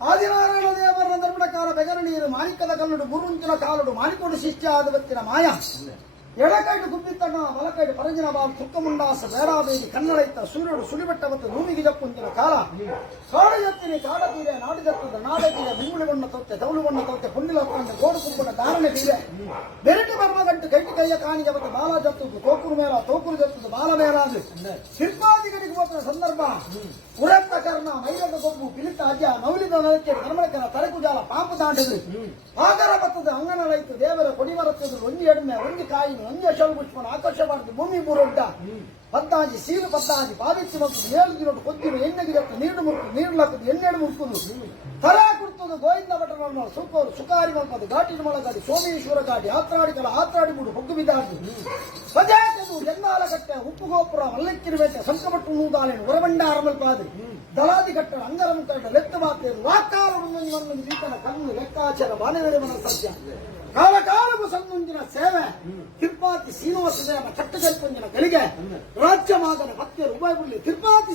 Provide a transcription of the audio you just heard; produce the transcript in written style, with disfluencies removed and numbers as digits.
ಆದಿನಾರಾಯಣ ದೇವರ ಧರ್ಮಕಾರ ಬೆಗರ ನೀರು ಮಾಣಿಕದ ಕಲ್ಲುಡು ಮುರುಂಚಿನ ಕಾಲುಡು ಮಾಣಿಕೊಂಡು ಶಿಷ್ಯ ಆದವತ್ತಿನ ಮಾಯ ಎಡಕೈಡು ಗುಬ್ಬಿತ್ತಣ್ಣ ಬಲಕೈಡು ಪರಂಜಿನ ಬಾಬು ತುಕ್ಕಮುಂಡಾಸ ಬೇಡಾಬೇದಿ ಕನ್ನಡೈತ ಸೂರ್ಯಡು ಸುಳಿಬೆಟ್ಟ ಮತ್ತು ಭೂಮಿಗೆ ಜಪ್ಪುಂಚಿನ ಕಾಲ ಕಾಡು ಜತ್ತಿನಿ ಕಾಡ ತೀರೆ ನಾಡು ಜತ್ತದ ನಾಡೆ ತೀರೆ ಮುಂಗುಳಿ ಬಣ್ಣ ತೋತೆ ತೌಳು ಬಣ್ಣ ತೋತೆ ಪುಣ್ಣಿಲ ಕಂಡು ಗೋಡು ಕುಂಬಣ ಧಾರಣೆ ತೀರೆ ಬೆರಟಿ ಬರ್ಮಗಂಟು ಕೈಟಿ ಕೈಯ ಕಾಣಿಗೆ ಮತ್ತು ಬಾಲ ಜತ್ತುದು ತೋಕುರು ಮೇಲ ತೋಕುರು ಜತ್ತುದು ಬಾಲ ಮೇಲಾದು ಶಿಲ್ಪಾದಿಗಳಿಗೆ ಹೋದ ಸಂದರ್ಭ ಉರಂತ ಕರ್ಣ ಮೈಲದ ಗೊಬ್ಬು ಪಿಲಿತ ಅಜ್ಜ ನೌಲಿದ ನರಕ್ಕೆ ಧರ್ಮಕರ ತಲೆಕುಜಾಲ ಪಾಂಪು ದಾಂಡಿದ್ರು ಆಗರ ಬತ್ತದ ಅಂಗನ ರೈತು ದೇವರ ಕೊಡಿ ಮರತ್ತಿದ್ರು ಒಂಜಿ ಎಡ್ಮೆ ಒಂಜಿ ಕಾಯಿನ ಒಂಜಿ ಅಶಲ್ ಪುಷ್ಪನ ಆಕರ್ಷವಾದ ಭೂಮಿ ಬೂರೊಡ್ಡ ಪದ್ದಾಜಿ ಸೀಲು ಪದ್ದಾಜಿ ಪಾದಿಚ್ಚಿ ಮಕ್ಕಳು ಏಳು ನೋಡು ಕೊದ್ದಿರು ಎಣ್ಣೆಗೆ ಜತ್ತು ನೀರು ಮುರುಕು ನೀರು ಲಕ್ಕದು ಎಣ್ಣೆಡು ಮುರುಕುದು ತರ ಕುಡ್ತದು ಗೋವಿಂದ ಭಟರನ್ನು ಸುಖರು ಸುಖಾರಿ ಮಲ್ಪದು ಘಾಟಿನ ಮೊಳಗಾಡಿ ಸೋಮೇಶ್ವರ ಘಾಟಿ ಆತ್ರಾಡಿಕಲ ಆತ್ರಾಡಿ ಬಿಡು ಹೊಗ್ಗು ಬಿದ್ದಾಡಿ ಸ್ವಜಾತದು ಜಂಗಾಲ ಕಟ್ಟೆ ಉಪ್ಪು ಗೋಪುರ ಮಲ್ಲಕ್ಕಿರುಬೇಟೆ ಸಂಕಮಟ್ಟು ನೂದಾಲೇನು ಹೊರಬಂಡ ಅರಮಲ್ಪಾದು ದಲಾದಿ ಕಟ್ಟಡ ಅಂಗರ ಮುಖಂಡ ಲೆಕ್ಕ ಮಾತೇರು ವಾಕಾರವನ್ನು ದೀಪನ ಕಣ್ಣು ಲೆಕ್ಕಾಚಾರ ಬಾನೆಗಡೆ ಮನ ಸತ್ಯ ಕಾಲ ಕಾಲವು ಸಂಗುಂಜಿನ ಸೇವೆ ತಿರುಪಾತಿ ಶ್ರೀನಿವಾಸ ದೇವ ಚಟ್ಟಗಲ್ಪಂಜಿನ ಗಳಿಗೆ ರಾಜ್ಯ ಮಾಗನ ಭಕ್ತಿಯರು ಉಭಯ ತಿರುಪಾತಿ